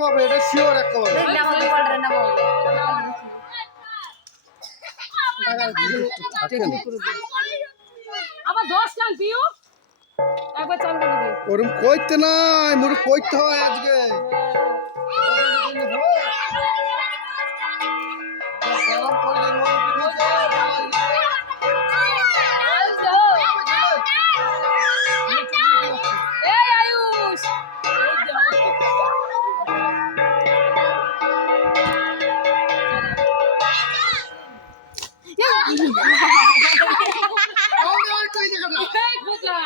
বাবা এটা শিওর একেবারে আবার 10 চাল পিও একবার চাল করে দিবি ওরম কইতে নাই মোরে কইতে হয় আজকে এই আয়ুষ এই বুঝলা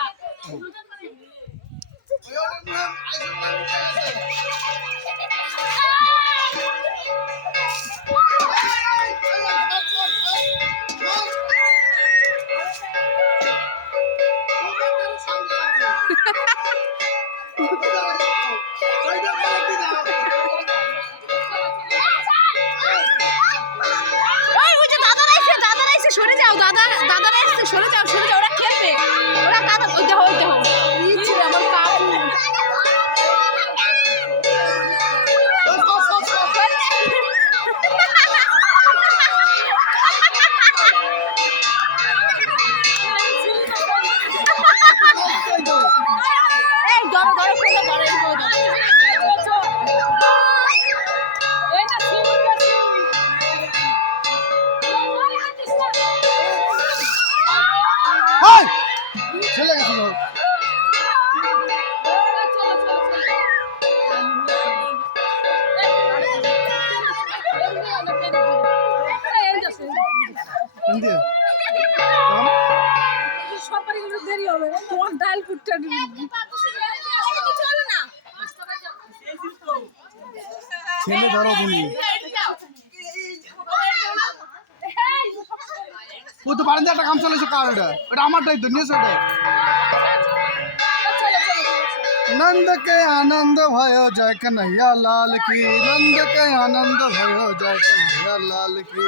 সরে যাও দাদারা এসে সরে যাও ওরা খেলবে ওরা কাদা ওই দেখো আমার কাকু এই ধরো ছেলে গেছিল দেরি হবে তোমার ডাল ফুটটা ছেলে ধরো তুমি ও তো বারান্দা একটা কাম চলেছে কার ওটা আমারটাই তো নিয়েছে ওটা नंद के आनंद भयो जय कन्हैया लाल की नंद के आनंद भयो जय कन्हैया लाल की।